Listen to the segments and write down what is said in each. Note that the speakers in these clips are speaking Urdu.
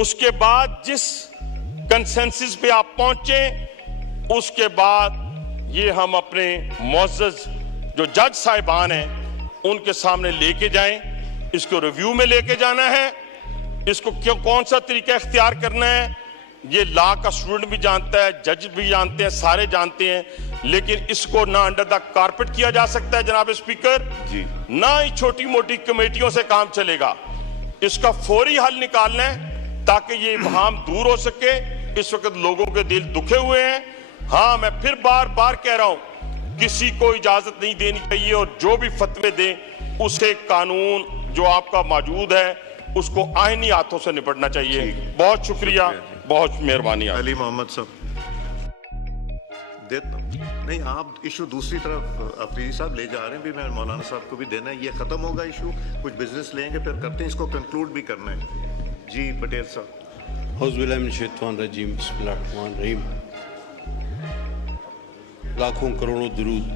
اس کے بعد جس کنسنسس پہ آپ پہنچے اس کے بعد یہ ہم اپنے معزز جو جج صاحبان ہیں ان کے سامنے لے کے جائیں. اس کو ریویو میں لے کے جانا ہے. اس کو کون سا طریقہ اختیار کرنا ہے یہ لا کا اسٹوڈنٹ بھی جانتا ہے, جج بھی جانتے ہیں, سارے جانتے ہیں. لیکن اس کو نہ انڈر دا کارپٹ کیا جا سکتا ہے جناب اسپیکر, نہ ہی چھوٹی موٹی کمیٹیوں سے کام چلے گا. اس کا فوری حل نکالنا ہے تاکہ یہ ابہام دور ہو سکے. اس وقت لوگوں کے دل دکھے ہوئے ہیں. ہاں میں پھر بار بار کہہ رہا ہوں کسی کو اجازت نہیں دینی چاہیے, اور جو بھی فتوے دیں اسے قانون جو آپ کا موجود ہے اس کو آئینی ہاتھوں سے نپٹنا چاہیے. بہت شکریہ, بہت مہربانی. علی محمد صاحب نہیں, آپ ایشو دوسری طرف افریدی صاحب لے جا رہے ہیں, بھی میں مولانا صاحب کو بھی دینا ہے. یہ ختم ہوگا ایشو, کچھ بزنس لیں گے پھر کرتے ہیں, اس کو کنکلوڈ بھی کرنا ہے. جی پٹیل صاحب. اعوذ باللہ من الشیطان الرجیم, بسم اللہ الرحمن الرحیم. لاکھوں کروڑوں درود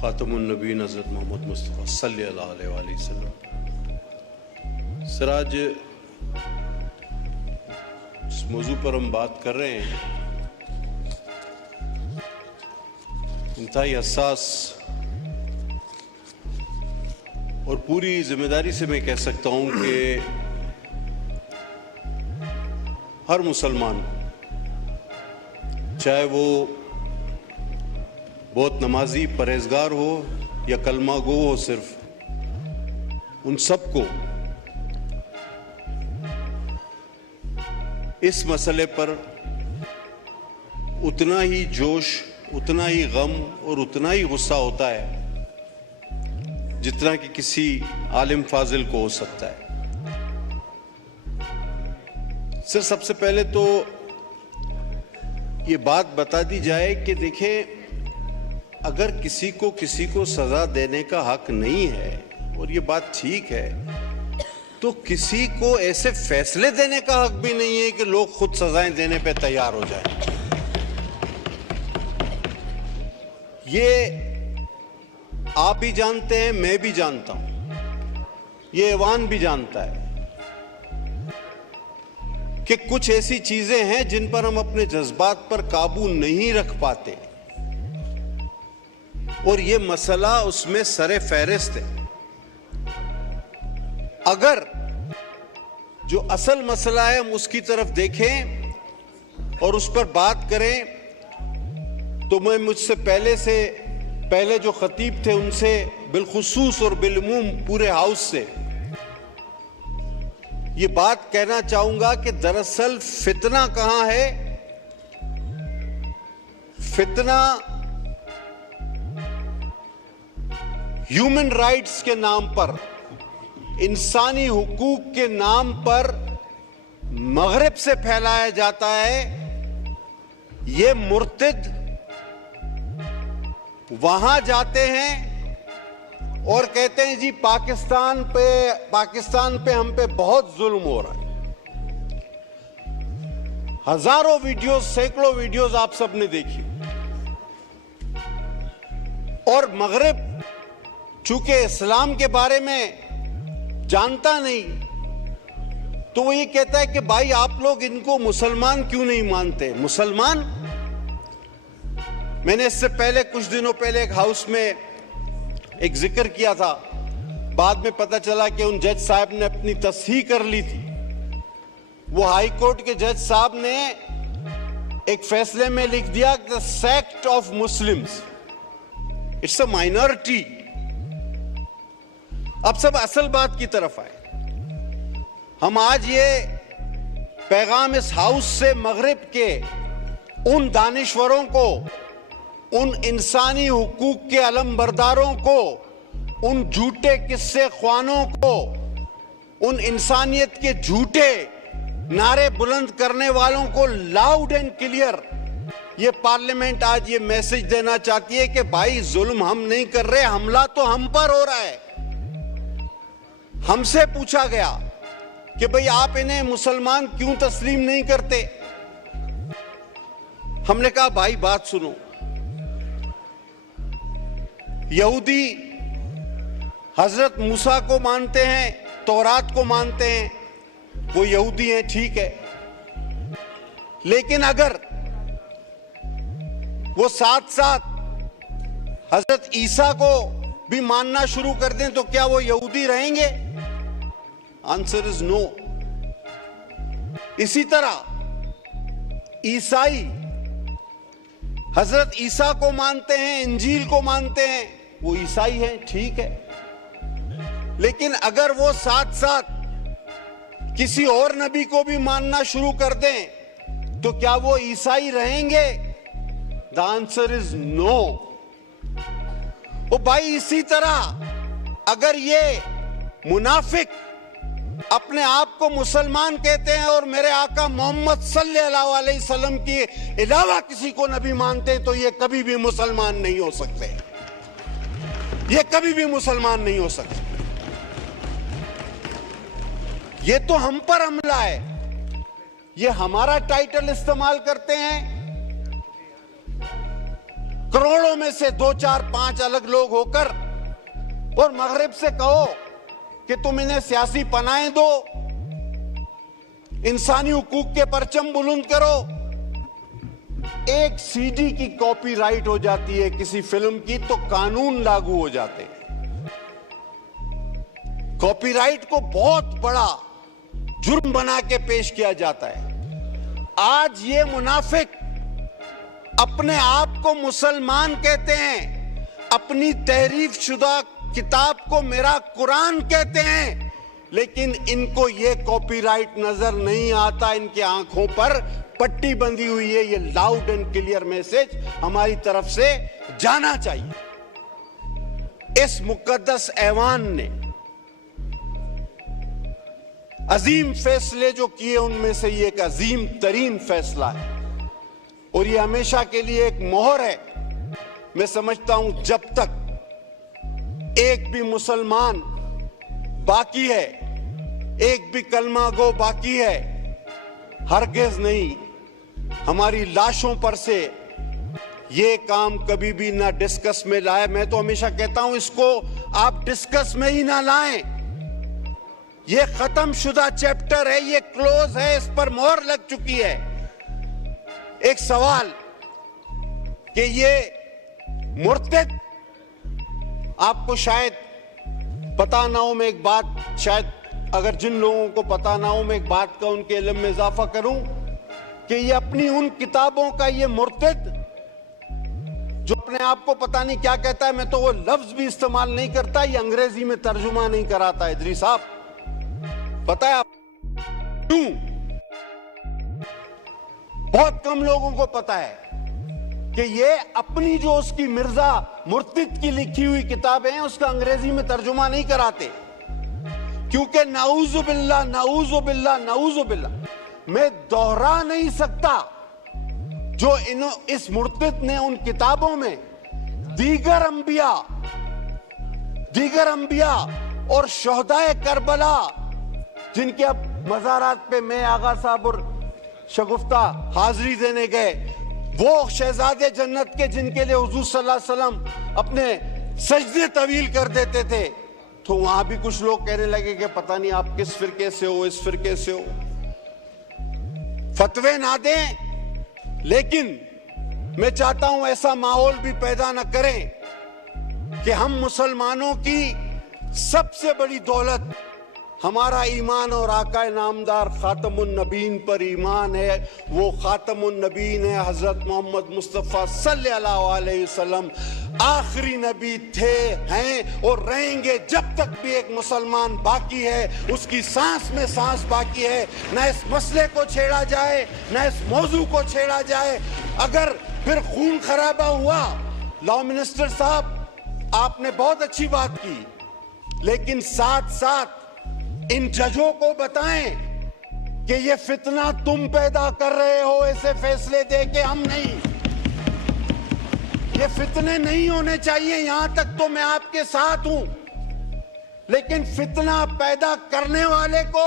خاتم النبیین حضرت محمد مصطفیٰ صلی اللہ علیہ وآلہ وسلم. سراج, اس موضوع پر ہم بات کر رہے ہیں انتہائی حساس, اور پوری ذمہ داری سے میں کہہ سکتا ہوں کہ ہر مسلمان, چاہے وہ بہت نمازی پرہیزگار ہو یا کلمہ گو ہو, صرف ان سب کو اس مسئلے پر اتنا ہی جوش, اتنا ہی غم اور اتنا ہی غصہ ہوتا ہے جتنا کہ کسی عالم فاضل کو ہو سکتا ہے. سب سے پہلے تو یہ بات بتا دی جائے کہ دیکھیں, اگر کسی کو سزا دینے کا حق نہیں ہے, اور یہ بات ٹھیک ہے, تو کسی کو ایسے فیصلے دینے کا حق بھی نہیں ہے کہ لوگ خود سزائیں دینے پہ تیار ہو جائیں. یہ آپ بھی جانتے ہیں, میں بھی جانتا ہوں, یہ ایوان بھی جانتا ہے کہ کچھ ایسی چیزیں ہیں جن پر ہم اپنے جذبات پر قابو نہیں رکھ پاتے, اور یہ مسئلہ اس میں سر فہرست ہے. اگر جو اصل مسئلہ ہے ہم اس کی طرف دیکھیں اور اس پر بات کریں, تو میں مجھ سے پہلے جو خطیب تھے ان سے بالخصوص اور بالعموم پورے ہاؤس سے یہ بات کہنا چاہوں گا کہ دراصل فتنہ کہاں ہے. فتنہ ہیومن رائٹس کے نام پر, انسانی حقوق کے نام پر مغرب سے پھیلایا جاتا ہے. یہ مرتد وہاں جاتے ہیں اور کہتے ہیں جی پاکستان پہ ہم پہ بہت ظلم ہو رہا ہے. ہزاروں ویڈیوز, سینکڑوں ویڈیوز آپ سب نے دیکھی, اور مغرب چونکہ اسلام کے بارے میں جانتا نہیں تو وہ یہ کہتا ہے کہ بھائی آپ لوگ ان کو مسلمان کیوں نہیں مانتے. مسلمان, میں نے اس سے پہلے کچھ دنوں پہلے ایک ہاؤس میں ایک ذکر کیا تھا, بعد میں پتہ چلا کہ ان جج صاحب نے اپنی تصحیح کر لی تھی. وہ ہائی کورٹ کے جج صاحب نے ایک فیصلے میں لکھ دیا کہ the sect of Muslims, it's a minority. اب سب اصل بات کی طرف آئے. ہم آج یہ پیغام اس ہاؤس سے مغرب کے ان دانشوروں کو, ان انسانی حقوق کے علم برداروں کو, ان جھوٹے قصے خوانوں کو, ان انسانیت کے جھوٹے نعرے بلند کرنے والوں کو لاؤڈ اینڈ کلیئر یہ پارلیمنٹ آج یہ میسج دینا چاہتی ہے کہ بھائی ظلم ہم نہیں کر رہے, حملہ تو ہم پر ہو رہا ہے. ہم سے پوچھا گیا کہ بھئی آپ انہیں مسلمان کیوں تسلیم نہیں کرتے. ہم نے کہا بھائی بات سنو, یہودی حضرت موسیٰ کو مانتے ہیں, تورات کو مانتے ہیں, وہ یہودی ہیں ٹھیک ہے، لیکن اگر وہ ساتھ ساتھ حضرت عیسیٰ کو بھی ماننا شروع کر دیں تو کیا وہ یہودی رہیں گے؟ آنسر از نو۔ اسی طرح عیسائی حضرت عیسیٰ کو مانتے ہیں، انجیل کو مانتے ہیں، وہ عیسائی ہیں ٹھیک ہے، لیکن اگر وہ ساتھ ساتھ کسی اور نبی کو بھی ماننا شروع کر دیں تو کیا وہ عیسائی رہیں گے؟ The answer is no۔ بھائی اسی طرح اگر یہ منافق اپنے آپ کو مسلمان کہتے ہیں اور میرے آقا محمد صلی اللہ علیہ وسلم کے علاوہ کسی کو نبی مانتے ہیں تو یہ کبھی بھی مسلمان نہیں ہو سکتے، یہ کبھی بھی مسلمان نہیں ہو سکتے۔ یہ تو ہم پر حملہ ہے، یہ ہمارا ٹائٹل استعمال کرتے ہیں، کروڑوں میں سے 2 4 5 الگ لوگ ہو کر، اور مغرب سے کہو کہ تم انہیں سیاسی پناہیں دو، انسانی حقوق کے پرچم بلند کرو۔ ایک سی ڈی کی کاپی رائٹ ہو جاتی ہے کسی فلم کی تو قانون لاگو ہو جاتے ہیں۔ کاپی رائٹ کو بہت بڑا جرم بنا کے پیش کیا جاتا ہے۔ آج یہ منافق اپنے آپ کو مسلمان کہتے ہیں، اپنی تحریف شدہ کتاب کو میرا قرآن کہتے ہیں، لیکن ان کو یہ کاپی رائٹ نظر نہیں آتا، ان کی آنکھوں پر پٹی بندھی ہوئی ہے۔ یہ لاؤڈ اینڈ کلیئر میسج ہماری طرف سے جانا چاہیے۔ اس مقدس ایوان نے عظیم فیصلے جو کیے ان میں سے یہ ایک عظیم ترین فیصلہ ہے، اور یہ ہمیشہ کے لیے ایک مہر ہے۔ میں سمجھتا ہوں جب تک ایک بھی مسلمان باقی ہے، ایک بھی کلمہ گو باقی ہے، ہرگز نہیں ہماری لاشوں پر سے یہ کام کبھی بھی نہ ڈسکس میں لائے۔ میں تو ہمیشہ کہتا ہوں اس کو آپ ڈسکس میں ہی نہ لائیں، یہ ختم شدہ چیپٹر ہے، یہ کلوز ہے، اس پر مہر لگ چکی ہے۔ ایک سوال کہ یہ مرتد، آپ کو شاید پتا نہ ہو، میں ایک بات شاید اگر جن لوگوں کو پتا نہ ہو میں ایک بات کا ان کے علم میں اضافہ کروں کہ یہ اپنی ان کتابوں کا یہ مرتد جو اپنے آپ کو پتا نہیں کیا کہتا ہے، میں تو وہ لفظ بھی استعمال نہیں کرتا، یہ انگریزی میں ترجمہ نہیں کراتا ہے۔ ادری صاحب پتا ہے آپ کیوں؟ بہت کم لوگوں کو پتا ہے کہ یہ اپنی جو اس کی مرزا مرتد کی لکھی ہوئی کتابیں ہیں اس کا انگریزی میں ترجمہ نہیں کراتے، کیونکہ نعوذ باللہ نعوذ باللہ نعوذ باللہ میں دوہرا نہیں سکتا جو اس مرتد نے ان کتابوں میں دیگر انبیاء اور شہدائے کربلا جن کے اب مزارات پہ میں آغا صاحب اور شگفتہ حاضری دینے گئے، وہ شہزادے جنت کے جن کے لئے حضور صلی اللہ علیہ وسلم اپنے سجدے طویل کر دیتے تھے، تو وہاں بھی کچھ لوگ کہنے لگے کہ پتہ نہیں آپ کس فرقے سے ہو، اس فرقے سے ہو۔ فتوے نہ دیں، لیکن میں چاہتا ہوں ایسا ماحول بھی پیدا نہ کریں کہ ہم مسلمانوں کی سب سے بڑی دولت ہمارا ایمان اور آقا نامدار خاتم النبیین پر ایمان ہے، وہ خاتم النبیین ہے حضرت محمد مصطفیٰ صلی اللہ علیہ وسلم، آخری نبی تھے، ہیں اور رہیں گے جب تک بھی ایک مسلمان باقی ہے، اس کی سانس میں سانس باقی ہے۔ نہ اس مسئلے کو چھیڑا جائے، نہ اس موضوع کو چھیڑا جائے۔ اگر پھر خون خرابہ ہوا، لاء منسٹر صاحب آپ نے بہت اچھی بات کی، لیکن ساتھ ساتھ ان ججوں کو بتائیں کہ یہ فتنہ تم پیدا کر رہے ہو، ایسے فیصلے دے کے ہم نہیں۔ یہ فتنے نہیں ہونے چاہیے، یہاں تک تو میں آپ کے ساتھ ہوں، لیکن فتنہ پیدا کرنے والے کو